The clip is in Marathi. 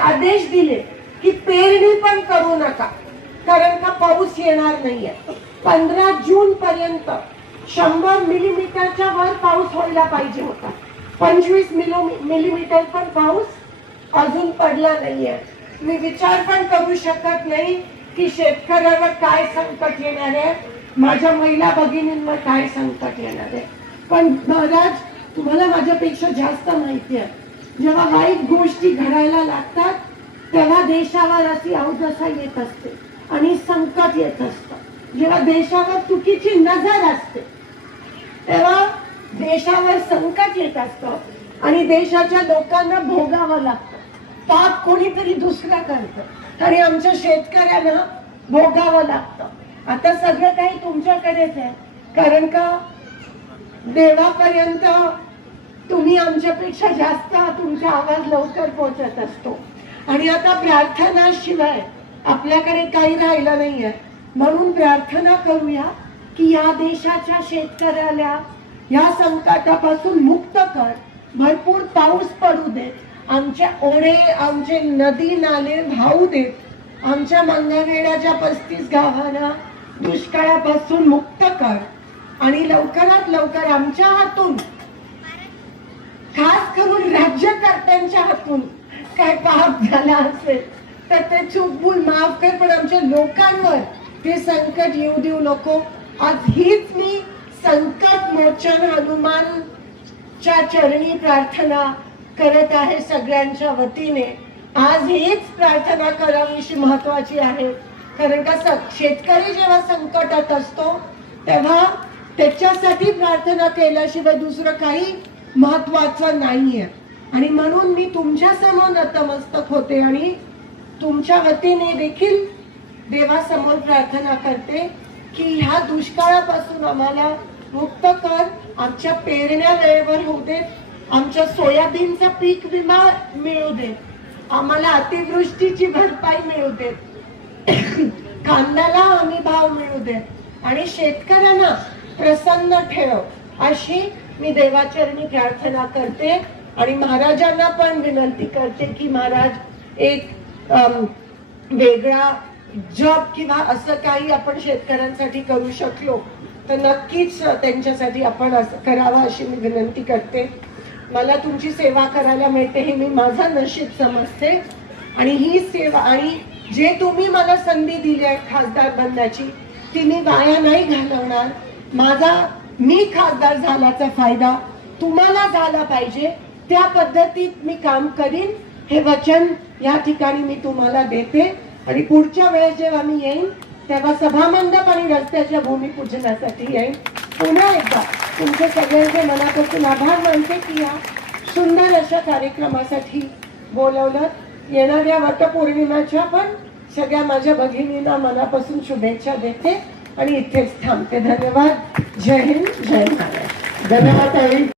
आदेश दिले की पेरणी पण करू नका, कारण का पाऊस येणार नाहीये. 15 जून पर्यंत 100 मिलीमीटरच्या वर पाऊस व्हायला पाहिजे होता. 25 मिलीमीटर पण पाऊस अजून पडला नाहीये. मी विचार पण करू शकत नाही की शेतकऱ्यावर काय संकट येणार आहे, माझ्या महिला भगिनींवर काय संकट येणार आहे. पण महाराज, तुम्हाला माझ्यापेक्षा जास्त माहिती आहे, जेव्हा वाईट गोष्टी घडायला लागतात तेव्हा देशावर अशी अवदशा येत असते आणि संकट येत असतं. जेव्हा देशावर चुकीची नजर असते तेव्हा देशावर संकट येत असतं आणि देशाच्या लोकांना भोगावं लागतं. पाप कोणीतरी दुसरं करतं आणि आमच्या शेतकऱ्यांना भोगावं लागतं. आता सगळं काही तुमच्याकडेच आहे, कारण का देवापर्यंत तुम्ही आमच्यापेक्षा जास्त तुमचा आवाज लवकर पोहोचत असतो. आणि आता प्रार्थनाशिवाय आपल्याकडे काही राहिलं नाहीये. म्हणून प्रार्थना करूया की या देशाच्या शेतकऱ्याला या संकटापासून मुक्त कर, भरपूर पाऊस पडू दे, आमच्या ओढे आमचे नदी नाले वाहू देत, आमच्या मंगळवेढ्याच्या 35 गावांना दुष्काळापासून मुक्त कर आणि लवकरात लवकर आमच्या हातून, खास करून राज्यकर्त्यांच्या हातून काय पाप झाला असेल तर ते चूक भूल माफ कर, पण आमच्या लोकांवर ते संकट येऊ देऊ नको. आज हीच मी संकट मोचन हनुमानच्या चरणी प्रार्थना करत आहे सगळ्यांच्या वतीने. आज हीच प्रार्थना करावीशी महत्वाची आहे, कारण का शेतकरी जेव्हा संकटात असतो तेव्हा त्याच्यासाठी प्रार्थना केल्याशिवाय दुसरं काही महत्वाचं नाहीये. आणि म्हणून मी तुमच्या समोर नतमस्तक होते आणि तुमच्या वतीने देखील देवासमोर प्रार्थना करते की ह्या दुष्काळापासून आम्हाला मुक्त कर, आमच्या पेरण्या वेळेवर होऊ देत, आमच्या सोयाबीनचा पीक विमा मिळू दे, आम्हाला अतिवृष्टीची भरपाई मिळू दे, कांद्याला हमी भाव मिळू दे आणि शेतकऱ्यांना प्रसन्न ठेव, अशी मी देवाचरणी प्रार्थना करते. आणि महाराजांना पण विनंती करते की महाराज एक वेगळा जॉब किंवा असं काही आपण शेतकऱ्यांसाठी करू शकलो तर नक्कीच त्यांच्यासाठी आपण असं करावं अशी मी विनंती करते. मला तुमची सेवा करायला मिळते हे मी माझा नशीब समजते आणि ही सेवा आणि जे तुम्ही मला संधी दिली आहे खासदार बनण्याची ती मी वाया नाही घालवणार. मी खासदार झाल्याचा फायदा तुम्हाला झाला पाहिजे त्या पद्धतीत मी काम करीन, हे वचन या ठिकाणी मी तुम्हाला देते. आणि पुढच्या वेळेस जेव्हा मी येईन तेव्हा सभामंडप आणि रस्त्याच्या भूमिपूजनासाठी येईन. पुन्हा एकदा तुमच्या सगळ्यांचे मनापासून आभार मानते की या सुंदर अशा कार्यक्रमासाठी बोलवलं. येणाऱ्या वटपौर्णिमेच्या पण सगळ्या माझ्या भगिनींना मनापासून शुभेच्छा देते आणि इथेच थांबते. धन्यवाद. जय हिंद, जय महाराष्ट्र. धन्यवाद ताई.